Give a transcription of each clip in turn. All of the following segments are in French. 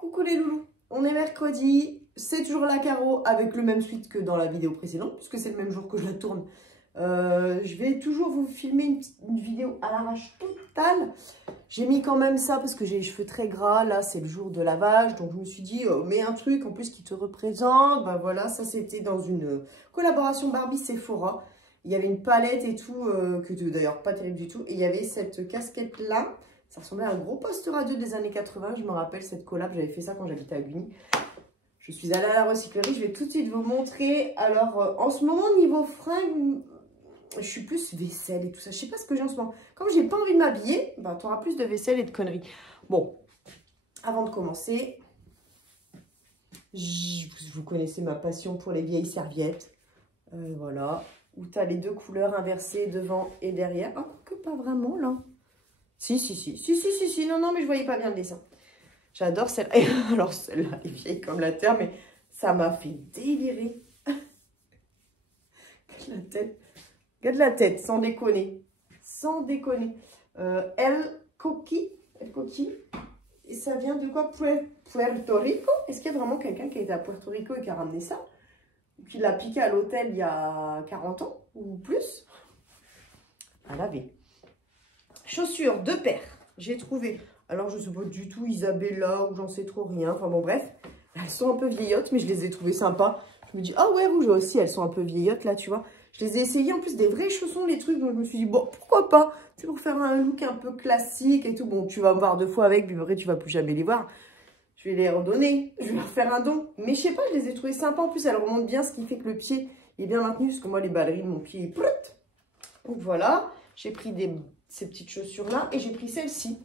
Coucou les loulous, on est mercredi, c'est toujours la Caro avec le même sweat que dans la vidéo précédente puisque c'est le même jour que je la tourne. Je vais toujours vous filmer une vidéo à l'arrache totale. J'ai mis quand même ça parce que j'ai les cheveux très gras, là c'est le jour de lavage, donc je me suis dit mets un truc en plus qui te représente. Bah voilà, ça c'était dans une collaboration Barbie Sephora. Il y avait une palette et tout, que d'ailleurs pas terrible du tout, et il y avait cette casquette là. Ça ressemblait à un gros poster radio des années 80. Je me rappelle cette collab, j'avais fait ça quand j'habitais à Guigny. Je suis allée à la recyclerie, je vais tout de suite vous montrer. Alors, en ce moment, niveau fringues, je suis plus vaisselle et tout ça. Je sais pas ce que j'ai en ce moment. Comme j'ai pas envie de m'habiller, bah, tu auras plus de vaisselle et de conneries. Bon, avant de commencer, vous connaissez ma passion pour les vieilles serviettes. Voilà, où tu as les deux couleurs inversées devant et derrière. Ah, que pas vraiment, là. Si, non, mais je voyais pas bien le dessin. J'adore celle-là. Alors, celle-là est vieille comme la terre, mais ça m'a fait délirer. Regarde la tête. Regarde la tête, sans déconner. Sans déconner. El Coqui. Et ça vient de quoi? Puerto Rico? Est-ce qu'il y a vraiment quelqu'un qui a été à Puerto Rico et qui a ramené ça? Ou qui l'a piqué à l'hôtel il y a 40 ans ou plus? À laver. Chaussures, 2 paires. J'ai trouvé. Alors, je ne sais pas du tout Isabella ou j'en sais trop rien. Enfin bon, bref. Elles sont un peu vieillottes, mais je les ai trouvées sympas. Je me dis, ah ouais, rouge aussi, elles sont un peu vieillottes là, tu vois. Je les ai essayées en plus des vrais chaussons, les trucs. Donc, je me suis dit, bon, pourquoi pas? C'est pour faire un look un peu classique et tout. Bon, tu vas me voir 2 fois avec, puis après, tu vas plus jamais les voir. Je vais les redonner. Je vais leur faire un don. Mais je sais pas, je les ai trouvées sympas. En plus, elles remontent bien, ce qui fait que le pied est bien maintenu. Parce que moi, les ballerines, mon pied est prête. Donc voilà. J'ai pris ces petites chaussures-là et j'ai pris celle-ci.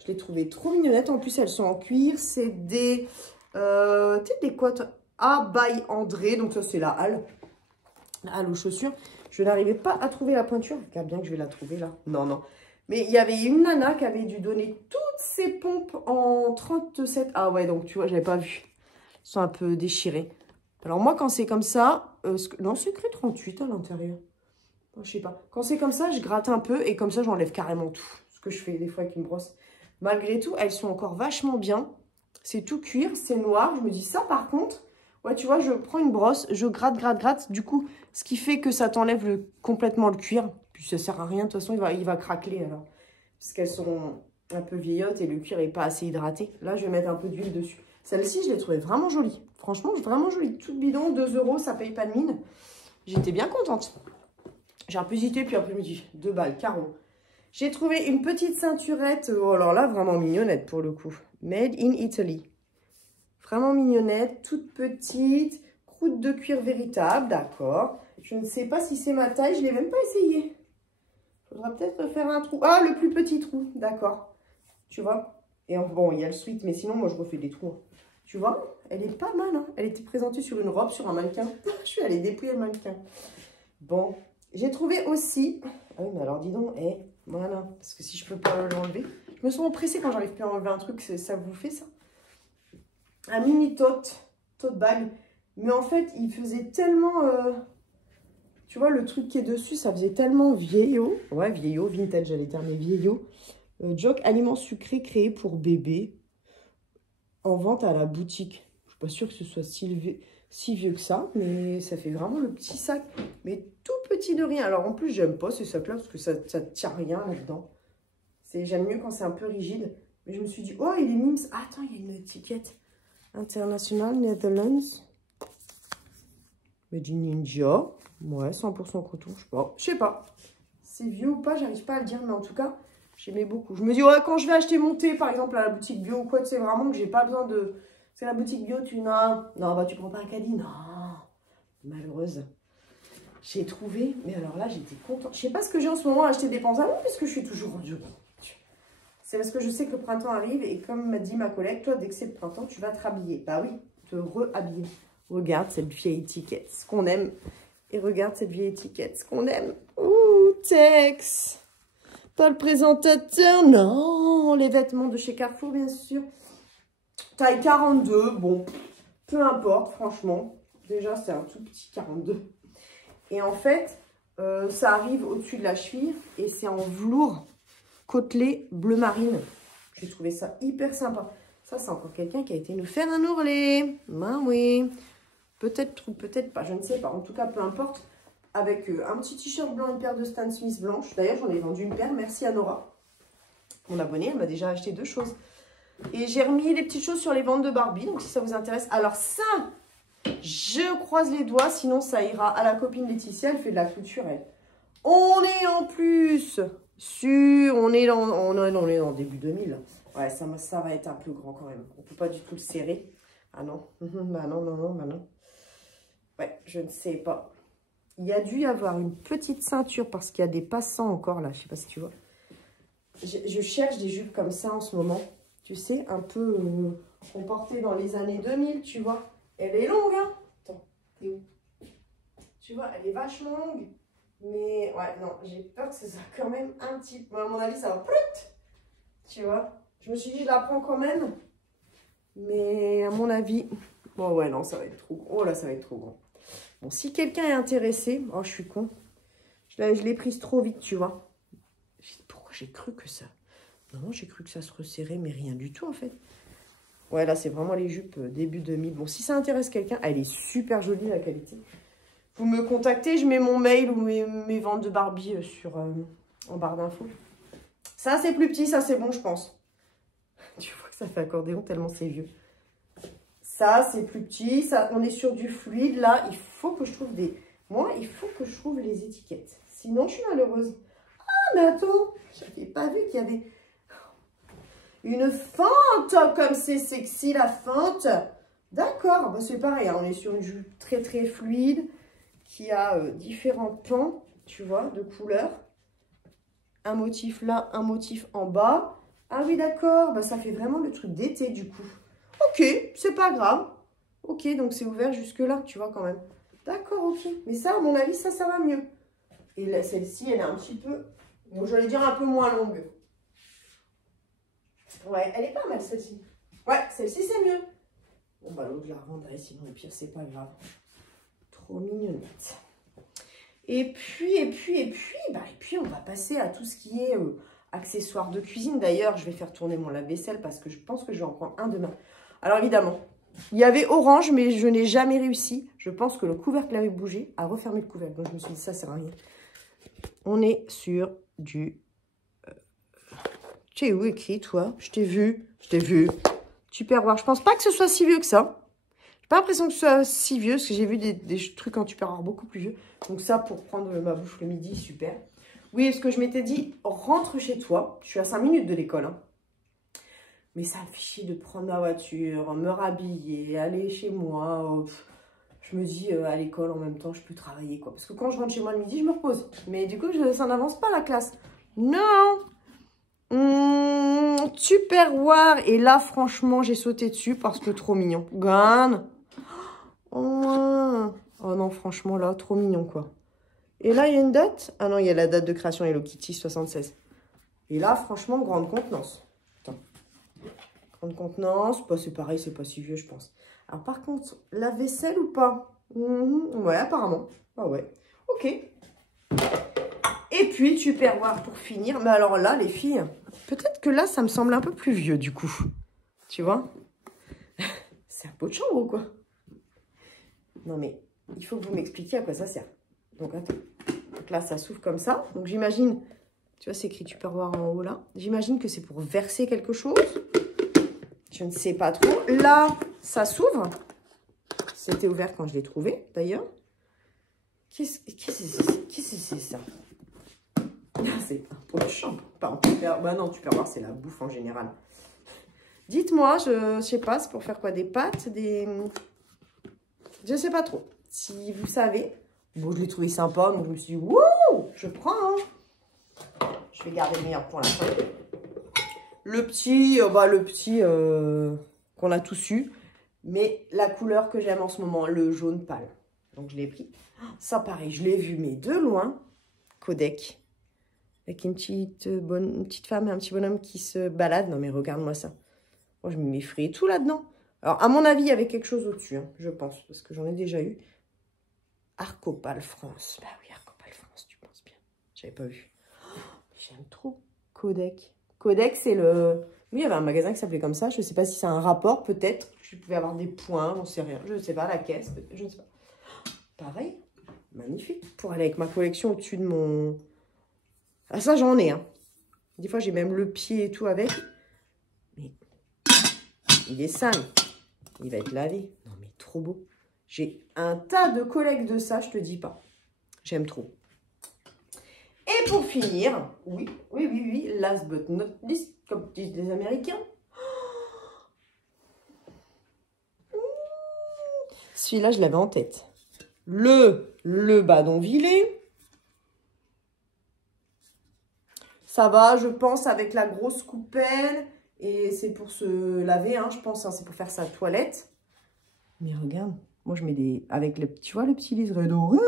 Je l'ai trouvée trop mignonnette. En plus, elles sont en cuir. C'est des... tu sais, des quoi? A by André. Donc ça, c'est la halle. La halle aux chaussures. Je n'arrivais pas à trouver la pointure. Regarde bien que je vais la trouver là. Non. Mais il y avait une nana qui avait dû donner toutes ses pompes en 37. Ah ouais, donc tu vois, j'avais pas vu. Elles sont un peu déchirées. Alors moi, quand c'est comme ça... non, c'est écrit 38 à l'intérieur. Je sais pas. Quand c'est comme ça, je gratte un peu et comme ça, j'enlève carrément tout. Ce que je fais des fois avec une brosse. Malgré tout, elles sont encore vachement bien. C'est tout cuir, c'est noir. Je me dis ça, par contre, ouais, tu vois, je prends une brosse, je gratte. Du coup, ce qui fait que ça t'enlève complètement le cuir. Puis ça sert à rien. De toute façon, il va craqueler alors. Parce qu'elles sont un peu vieillottes et le cuir n'est pas assez hydraté. Là, je vais mettre un peu d'huile dessus. Celle-ci, je l'ai trouvée vraiment jolie. Franchement, vraiment jolie. Toute bidon, 2 €, ça paye pas de mine. J'étais bien contente. J'ai un peu hésité, puis après, je me dis, 2 balles, carreau. J'ai trouvé une petite ceinturette, alors là, vraiment mignonnette pour le coup. Made in Italy. Vraiment mignonnette, toute petite, croûte de cuir véritable, d'accord. Je ne sais pas si c'est ma taille, je ne l'ai même pas essayé. Il faudra peut-être faire un trou. Ah, le plus petit trou, d'accord. Tu vois? Et bon, il y a le sweat, mais sinon, moi, je refais des trous. Tu vois? Elle est pas mal, hein. Elle était présentée sur une robe, sur un mannequin. Je suis allée dépouiller le mannequin. Bon. J'ai trouvé aussi... Ah oui, mais alors dis donc, voilà, parce que si je peux pas l'enlever... Je me sens empressée quand j'arrive plus à enlever un truc, ça vous fait ça? Un mini tote bag. Mais en fait, il faisait tellement... tu vois, le truc qui est dessus, ça faisait tellement vieillot. Ouais, vieillot, vintage, j'allais dire, mais vieillot. Jock aliments sucrés créés pour bébé. En vente à la boutique. Je suis pas sûre que ce soit si vieux que ça, mais ça fait vraiment le petit sac. Mais tout petit de rien. Alors en plus, j'aime pas ce sac-là parce que ça ne tient rien là-dedans. J'aime mieux quand c'est un peu rigide. Mais je me suis dit, oh, il est mimes. Ah, attends, il y a une étiquette. International, Netherlands. Made in India. Ouais, 100% coton. Je sais pas. C'est vieux ou pas, j'arrive pas à le dire. Mais en tout cas, j'aimais beaucoup. Je me dis, ouais, quand je vais acheter mon thé, par exemple, à la boutique bio ou quoi, c'est vraiment que j'ai pas besoin de... C'est la boutique bio, tu n'as... Non, bah tu prends pas un caddie. Non. Malheureuse. J'ai trouvé, mais alors là, j'étais contente. Je sais pas ce que j'ai en ce moment à acheter des pantalons, puisque je suis toujours en jogging. C'est parce que je sais que le printemps arrive, et comme m'a dit ma collègue, toi, dès que c'est le printemps, tu vas te rhabiller. Bah oui, te re-habiller. Regarde cette vieille étiquette, ce qu'on aime. Et regarde cette vieille étiquette, ce qu'on aime. Ouh, Tex. Pas le présentateur, non. Les vêtements de chez Carrefour, bien sûr. Taille 42, bon, peu importe, franchement. Déjà, c'est un tout petit 42. Et en fait, ça arrive au-dessus de la cheville et c'est en velours côtelé bleu marine. J'ai trouvé ça hyper sympa. Ça, c'est encore quelqu'un qui a été nous faire un ourlet. Ben oui. Peut-être ou peut-être pas, je ne sais pas. En tout cas, peu importe. Avec un petit t-shirt blanc, une paire de Stan Smith blanche. D'ailleurs, j'en ai vendu une paire. Merci à Nora. Mon abonnée, elle m'a déjà acheté 2 choses. Et j'ai remis les petites choses sur les ventes de Barbie. Donc, si ça vous intéresse. Alors ça, je croise les doigts. Sinon, ça ira à la copine Laetitia. Elle fait de la couture, elle. On est en plus sur... On est dans début 2000. Ouais, ça va être un peu grand quand même. On ne peut pas du tout le serrer. Ah non. Bah non, non, non, bah non. Ouais, je ne sais pas. Il y a dû y avoir une petite ceinture parce qu'il y a des passants encore là. Je ne sais pas si tu vois. Je cherche des jupes comme ça en ce moment. Tu sais, un peu qu'on portait dans les années 2000, tu vois. Elle est longue, hein. Attends, t'es où? Tu vois, elle est vachement longue. Mais ouais, non, j'ai peur que ce soit quand même un petit peu... À mon avis, ça va plout. Tu vois. Je me suis dit, je la prends quand même. Mais à mon avis... Bon, ouais, non, ça va être trop grand. Oh là, ça va être trop grand. Bon, si quelqu'un est intéressé... Oh, je suis con. Je l'ai prise trop vite, tu vois. Pourquoi j'ai cru que ça... Non, j'ai cru que ça se resserrait, mais rien du tout, en fait. Ouais, là, c'est vraiment les jupes début 2000. Bon, si ça intéresse quelqu'un, elle est super jolie, la qualité. Vous me contactez, je mets mon mail ou mes ventes de Barbie en barre d'infos. Ça, c'est plus petit, ça, c'est bon, je pense. Tu vois que ça fait accordéon tellement c'est vieux. Ça, c'est plus petit. Ça, on est sur du fluide. Là, il faut que je trouve des... Moi, il faut que je trouve les étiquettes. Sinon, je suis malheureuse. Ah, mais attends, j'avais pas vu qu'il y avait une fente. Comme c'est sexy, la fente. D'accord, bah, c'est pareil. Hein, on est sur une jupe très, très fluide qui a différents pans, tu vois, de couleurs. Un motif là, un motif en bas. Ah oui, d'accord, bah, ça fait vraiment le truc d'été, du coup. Ok, c'est pas grave. Ok, donc c'est ouvert jusque-là, tu vois, quand même. D'accord, ok. Mais ça, à mon avis, ça va mieux. Et celle-ci, elle est un petit peu... Bon, j'allais dire un peu moins longue. Ouais, elle est pas mal, celle-ci. Ouais, celle-ci, c'est mieux. Bon, bah, l'autre, je la revendrai, sinon, au pire, c'est pas grave. Trop mignonnette. Et puis, on va passer à tout ce qui est accessoires de cuisine. D'ailleurs, je vais faire tourner mon lave-vaisselle parce que je pense que je vais en prendre un demain. Alors, évidemment, il y avait orange, mais je n'ai jamais réussi. Je pense que le couvercle avait bougé, à refermer le couvercle. Donc, je me suis dit, ça sert à rien. On est sur du... Tu es où écrit, toi? Je t'ai vu. Je t'ai vu. Tupperware. Je pense pas que ce soit si vieux que ça. J'ai pas l'impression que ce soit si vieux, parce que j'ai vu des trucs en Tupperware beaucoup plus vieux. Donc ça, pour prendre ma bouffe le midi, super. Oui, parce que je m'étais dit, rentre chez toi. Je suis à 5 minutes de l'école. Hein. Mais ça me fait chier de prendre ma voiture, me rhabiller, aller chez moi. Je me dis, à l'école, en même temps, je peux travailler, quoi. Parce que quand je rentre chez moi le midi, je me repose. Mais du coup, ça n'avance pas, la classe. Non. Tupperware. Et là, franchement, j'ai sauté dessus parce que trop mignon. Gane. Oh non, franchement, là, trop mignon, quoi. Et là, il y a une date. Ah non, il y a la date de création Hello Kitty 76. Et là, franchement, grande contenance. Attends. Grande contenance. Bah, c'est pareil, c'est pas si vieux, je pense. Alors, par contre, la vaisselle ou pas? Ouais, apparemment. Ah ouais. Ok. Et puis, Tupperware pour finir. Mais alors là, les filles, peut-être que là, ça me semble un peu plus vieux, du coup. Tu vois? C'est un pot de chambre ou quoi? Non, mais il faut que vous m'expliquiez à quoi ça sert. Donc, attends. Donc là, ça s'ouvre comme ça. Donc, j'imagine... Tu vois, c'est écrit Tupperware en haut, là. J'imagine que c'est pour verser quelque chose. Je ne sais pas trop. Là, ça s'ouvre. C'était ouvert quand je l'ai trouvé, d'ailleurs. Qu'est-ce que c'est, ça? C'est un pot de chambre. Pas en Tupperware. Bah non, Tupperware, c'est la bouffe en général. Dites-moi, je sais pas, c'est pour faire quoi? Des pâtes, des... Je sais pas trop. Si vous savez. Bon, je l'ai trouvé sympa, donc je me suis dit, wouh, je prends. Hein. Je vais garder le meilleur pour la fin. Le petit, qu'on a tous eu. Mais la couleur que j'aime en ce moment, le jaune pâle. Donc, je l'ai pris. Ça, pareil, je l'ai vu, mais de loin. Codec. Avec une petite femme et un petit bonhomme qui se balade. Non, mais regarde-moi ça. Moi, je me m'effraie tout là-dedans. Alors, à mon avis, il y avait quelque chose au-dessus, hein, je pense. Parce que j'en ai déjà eu. Arcopal France. Bah oui, Arcopal France, tu penses bien. J'avais pas vu. Oh, j'aime trop. Codec. Codec, c'est le Oui, il y avait un magasin qui s'appelait comme ça. Je ne sais pas si c'est un rapport, peut-être. Je pouvais avoir des points, j'en sais rien. Je ne sais pas, la caisse, je ne sais pas. Pareil, magnifique. Pour aller avec ma collection au-dessus de mon... Ah, ça, j'en ai, hein. Des fois, j'ai même le pied et tout avec. Mais il est sale. Il va être lavé. Non, mais trop beau. J'ai un tas de collègues de ça, je te dis pas. J'aime trop. Et pour finir, oui, last but not least, comme disent les Américains. Celui-là, je l'avais en tête. Le Badonviller. Ça va, je pense, avec la grosse coupelle. Et c'est pour se laver, hein, je pense. Hein, c'est pour faire sa toilette. Mais regarde, moi, je mets des... Avec le, tu vois, le petit liseré doré.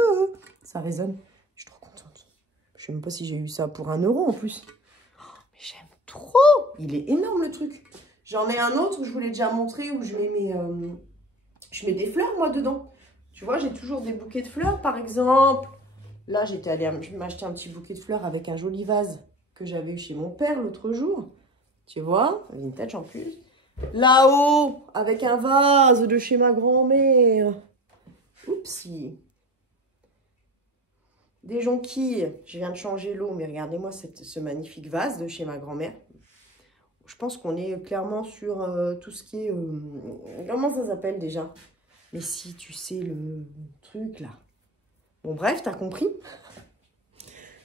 Ça résonne. Je suis trop contente. Je sais même pas si j'ai eu ça pour 1 € en plus. Oh, mais j'aime trop. Il est énorme, le truc. J'en ai un autre, je vous l'ai déjà montré, où je mets mes... je mets des fleurs, moi, dedans. Tu vois, j'ai toujours des bouquets de fleurs, par exemple. Là, j'étais allée m'acheter un petit bouquet de fleurs avec un joli vase que j'avais eu chez mon père l'autre jour. Tu vois, vintage en plus. Là-haut, avec un vase de chez ma grand-mère. Oupsie. Des jonquilles. Je viens de changer l'eau, mais regardez-moi ce magnifique vase de chez ma grand-mère. Je pense qu'on est clairement sur tout ce qui est... comment ça s'appelle déjà? Mais si, tu sais, le truc là. Bon, bref, t'as compris.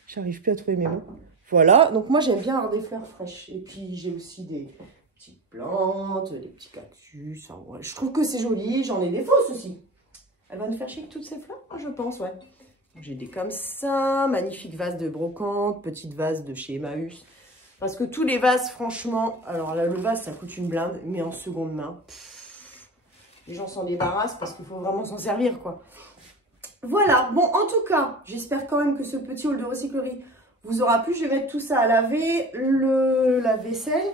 J'arrive plus à trouver mes mots. Voilà, donc moi j'aime bien avoir des fleurs fraîches. Et puis j'ai aussi des petites plantes, des petits cactus. Enfin, ouais, je trouve que c'est joli. J'en ai des fausses aussi. Elle va nous faire chier avec toutes ces fleurs, je pense, ouais. J'ai des comme ça, magnifique vase de brocante, petite vase de chez Emmaüs. Parce que tous les vases, franchement, alors là, le vase, ça coûte une blinde, mais en seconde main, les gens s'en débarrassent parce qu'il faut vraiment s'en servir, quoi. Voilà, bon, en tout cas, j'espère quand même que ce petit haul de recyclerie vous aura plu. Je vais mettre tout ça à laver, la vaisselle.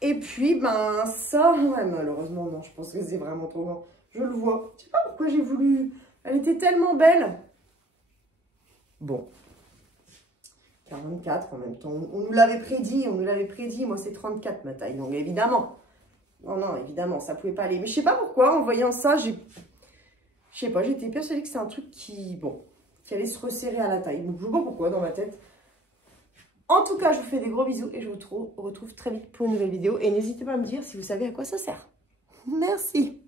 Et puis, ben, ça, ouais, malheureusement, non, je pense que c'est vraiment trop grand. Je le vois. Je sais pas pourquoi j'ai voulu... Elle était tellement belle. Bon. 44 en même temps. On nous l'avait prédit, Moi, c'est 34 ma taille. Donc, évidemment. Non, évidemment, ça pouvait pas aller. Mais je sais pas pourquoi, en voyant ça, je sais pas, j'étais persuadée que c'est un truc qui allait se resserrer à la taille. Donc, je sais pas pourquoi dans ma tête. En tout cas, je vous fais des gros bisous et je vous retrouve très vite pour une nouvelle vidéo. Et n'hésitez pas à me dire si vous savez à quoi ça sert. Merci.